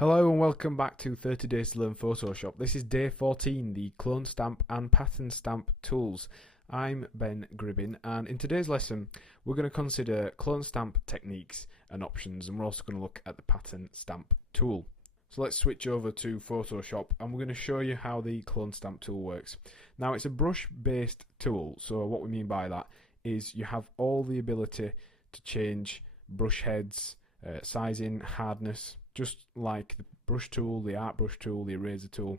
Hello and welcome back to 30 Days to Learn Photoshop. This is day 14, the clone stamp and pattern stamp tools. I'm Ben Gribbin, and in today's lesson we're going to consider clone stamp techniques and options, and we're also going to look at the pattern stamp tool. So let's switch over to Photoshop and we're going to show you how the clone stamp tool works. Now, it's a brush based tool, so what we mean by that is you have all the ability to change brush heads, sizing, hardness, just like the brush tool, the art brush tool, the eraser tool.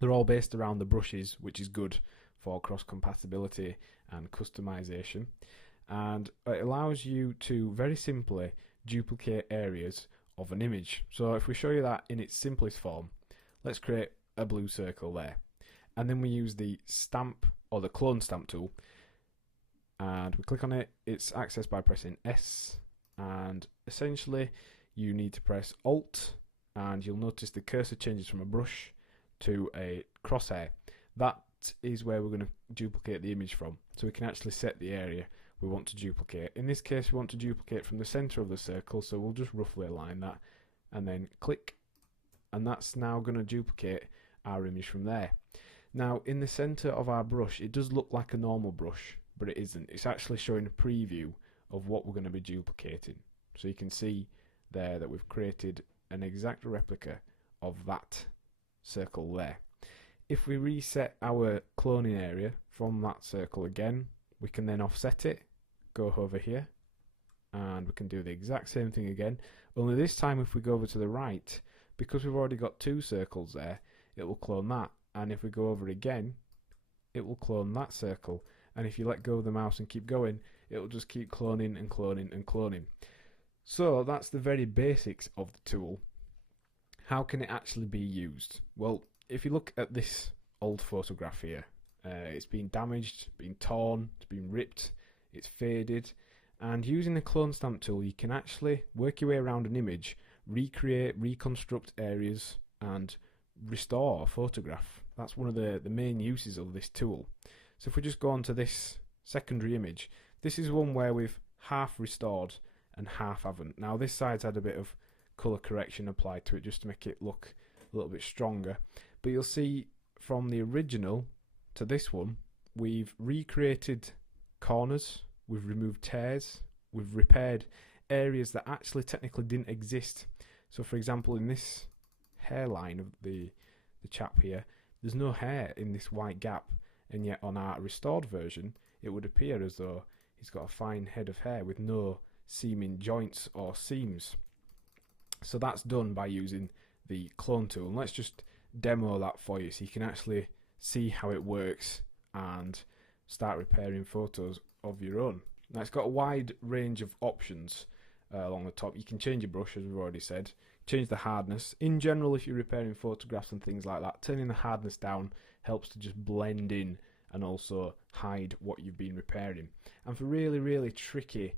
They're all based around the brushes, which is good for cross compatibility and customization, and it allows you to very simply duplicate areas of an image. So if we show you that in its simplest form, let's create a blue circle there, and then we use the stamp or the clone stamp tool, and we click on it. It's accessed by pressing S, and essentially you need to press Alt, and you'll notice the cursor changes from a brush to a crosshair. That is where we're going to duplicate the image from, so we can actually set the area we want to duplicate. In this case, we want to duplicate from the center of the circle, so we'll just roughly align that and then click, and that's now going to duplicate our image from there. Now, in the center of our brush, it does look like a normal brush, but it isn't. It's actually showing a preview of what we're going to be duplicating. So you can see there that we've created an exact replica of that circle there. If we reset our cloning area from that circle again, we can then offset it, go over here, and we can do the exact same thing again, only this time if we go over to the right, because we've already got two circles there, it will clone that, and if we go over again, it will clone that circle, and if you let go of the mouse and keep going, it will just keep cloning and cloning and cloning. So that's the very basics of the tool. How can it actually be used? Well, if you look at this old photograph here, it's been damaged, been torn, it's been ripped, it's faded, and using the clone stamp tool you can actually work your way around an image, recreate, reconstruct areas, and restore a photograph. That's one of the main uses of this tool. So if we just go on to this secondary image, this is one where we've half restored and half haven't. Now this side's had a bit of colour correction applied to it just to make it look a little bit stronger, but you'll see from the original to this one we've recreated corners, we've removed tears, we've repaired areas that actually technically didn't exist. So for example, in this hairline of the chap here, there's no hair in this white gap, and yet on our restored version it would appear as though he's got a fine head of hair with no seaming joints or seams. So that's done by using the clone tool, and let's just demo that for you so you can actually see how it works and start repairing photos of your own. Now it's got a wide range of options along the top. You can change your brush, as we've already said, change the hardness. In general, if you're repairing photographs and things like that, turning the hardness down helps to just blend in and also hide what you've been repairing. And for really tricky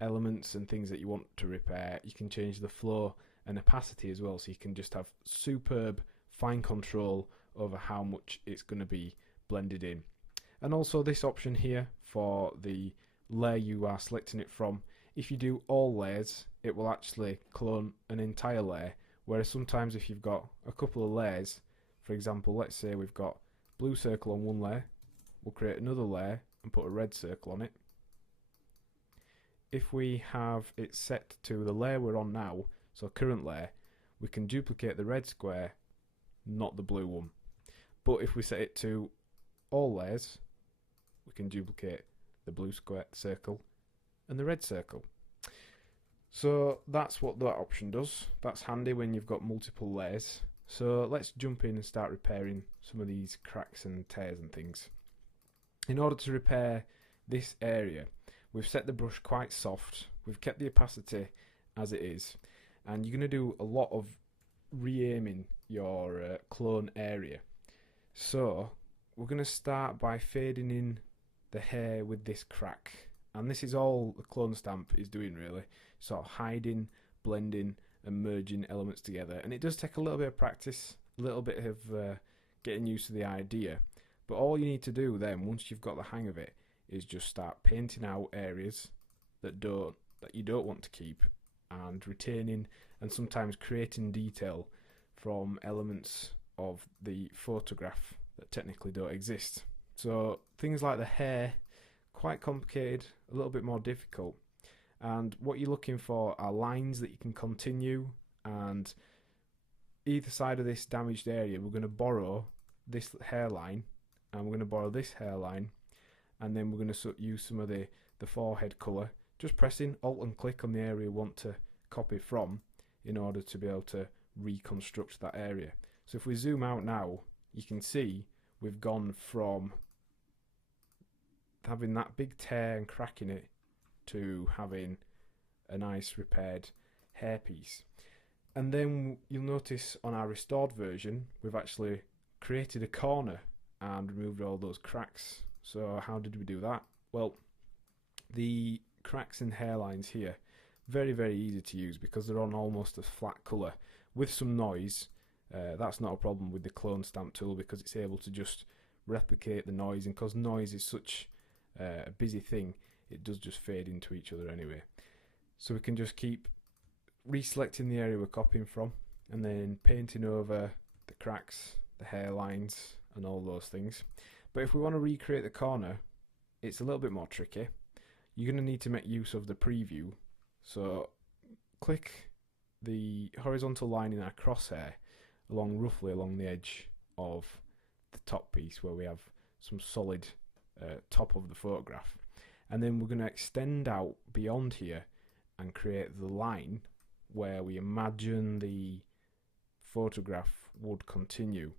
elements and things that you want to repair, you can change the flow and opacity as well, so you can just have superb fine control over how much it's going to be blended in. And also this option here for the layer you are selecting it from, if you do all layers it will actually clone an entire layer, whereas sometimes if you've got a couple of layers, for example, let's say we've got blue circle on one layer, we'll create another layer and put a red circle on it. If we have it set to the layer we're on now, so current layer, we can duplicate the red square, not the blue one. But if we set it to all layers, we can duplicate the blue square circle and the red circle. So that's what that option does. That's handy when you've got multiple layers. So let's jump in and start repairing some of these cracks and tears and things. In order to repair this area, we've set the brush quite soft, we've kept the opacity as it is, and you're going to do a lot of re-aiming your clone area. So we're going to start by fading in the hair with this crack, and this is all the clone stamp is doing really, sort of hiding, blending and merging elements together. And it does take a little bit of practice, a little bit of getting used to the idea, but all you need to do then, once you've got the hang of it, is just start painting out areas that you don't want to keep, and retaining and sometimes creating detail from elements of the photograph that technically don't exist. So things like the hair, quite complicated, a little bit more difficult. And what you're looking for are lines that you can continue, and either side of this damaged area we're going to borrow this hairline, and we're going to borrow this hairline, and then we're going to use some of the forehead colour, just pressing Alt and click on the area we want to copy from in order to be able to reconstruct that area. So if we zoom out now, you can see we've gone from having that big tear and crack in it to having a nice repaired hairpiece. And then you'll notice on our restored version we've actually created a corner and removed all those cracks. So how did we do that? Well, the cracks and hairlines here, very, very easy to use because they're on almost a flat colour with some noise. That's not a problem with the clone stamp tool because it's able to just replicate the noise, and because noise is such a busy thing, it does just fade into each other anyway. So we can just keep reselecting the area we're copying from and then painting over the cracks, the hairlines and all those things. But if we want to recreate the corner, it's a little bit more tricky. You're going to need to make use of the preview. So click the horizontal line in our crosshair roughly along the edge of the top piece where we have some solid top of the photograph, and then we're going to extend out beyond here and create the line where we imagine the photograph would continue.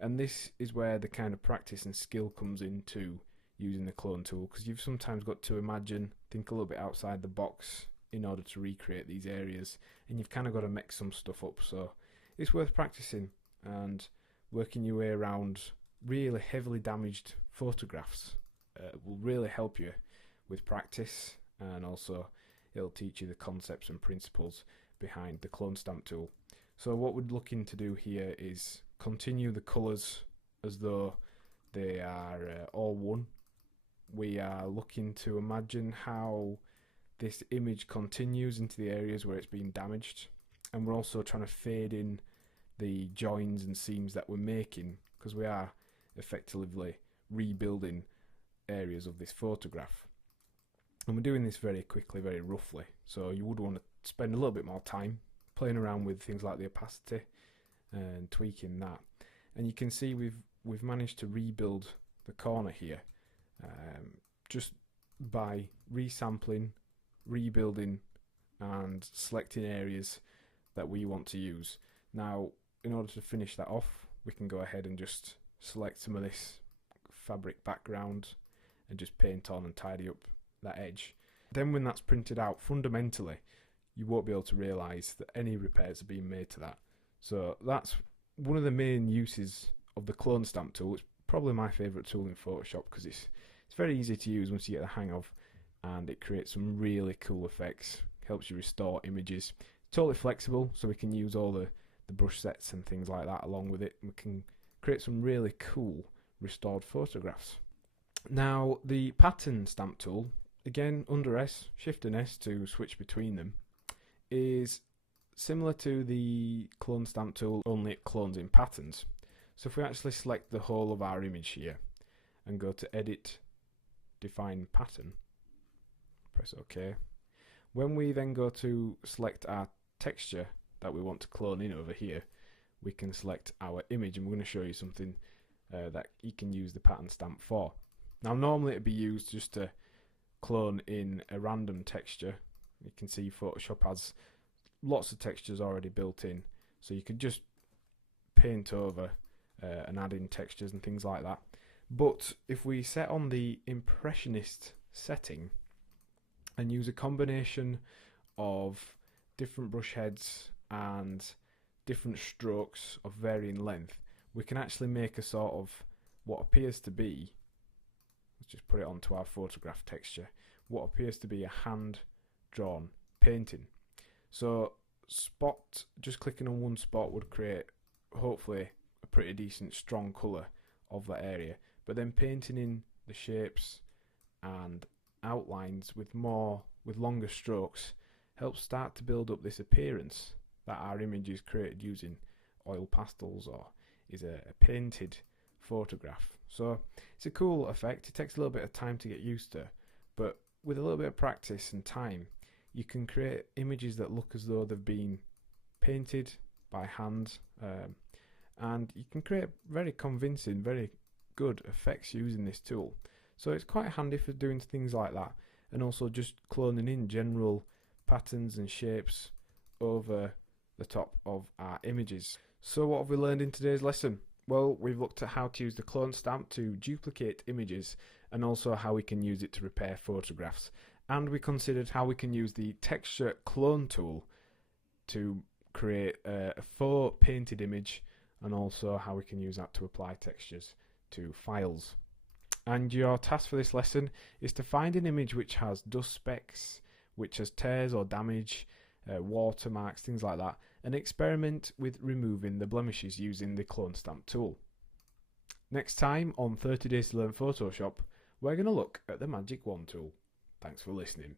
And this is where the kind of practice and skill comes into using the clone tool, because you've sometimes got to imagine, think a little bit outside the box in order to recreate these areas, and you've kind of got to mix some stuff up. So it's worth practicing and working your way around really heavily damaged photographs. Will really help you with practice, and also it'll teach you the concepts and principles behind the clone stamp tool. So what we're looking to do here is continue the colours as though they are all one. We are looking to imagine how this image continues into the areas where it's been damaged, and we're also trying to fade in the joins and seams that we're making, because we are effectively rebuilding areas of this photograph. And we're doing this very quickly, very roughly, so you would want to spend a little bit more time playing around with things like the opacity and tweaking that. And you can see we've managed to rebuild the corner here just by resampling, rebuilding and selecting areas that we want to use. Now, in order to finish that off, we can go ahead and just select some of this fabric background and just paint on and tidy up that edge. Then when that's printed out, fundamentally you won't be able to realise that any repairs are being made to that. So that's one of the main uses of the clone stamp tool. It's probably my favourite tool in Photoshop because it's very easy to use once you get the hang of, and it creates some really cool effects, helps you restore images. It's totally flexible, so we can use all the brush sets and things like that along with it. We can create some really cool restored photographs. Now the pattern stamp tool, again under S, Shift and S to switch between them, is similar to the clone stamp tool, only it clones in patterns. So if we actually select the whole of our image here and go to Edit, Define Pattern, press OK. When we then go to select our texture that we want to clone in over here, we can select our image, and we're going to show you something that you can use the pattern stamp for. Now normally it'd be used just to clone in a random texture. You can see Photoshop has lots of textures already built in, so you could just paint over and add in textures and things like that. But if we set on the impressionist setting and use a combination of different brush heads and different strokes of varying length, we can actually make a sort of what appears to be, let's just put it onto our photograph texture, what appears to be a hand drawn painting. So just clicking on one spot would create hopefully a pretty decent strong colour of that area, but then painting in the shapes and outlines with longer strokes helps start to build up this appearance that our image is created using oil pastels or is a painted photograph. So it's a cool effect. It takes a little bit of time to get used to, but with a little bit of practice and time, you can create images that look as though they've been painted by hand, and you can create very convincing, very good effects using this tool. So it's quite handy for doing things like that, and also just cloning in general patterns and shapes over the top of our images. So what have we learned in today's lesson? Well, we've looked at how to use the clone stamp to duplicate images, and also how we can use it to repair photographs. And we considered how we can use the texture clone tool to create a faux painted image, and also how we can use that to apply textures to files. And your task for this lesson is to find an image which has dust specks, which has tears or damage, watermarks, things like that, and experiment with removing the blemishes using the clone stamp tool. Next time on 30 Days to Learn Photoshop, we're going to look at the Magic Wand tool. Thanks for listening.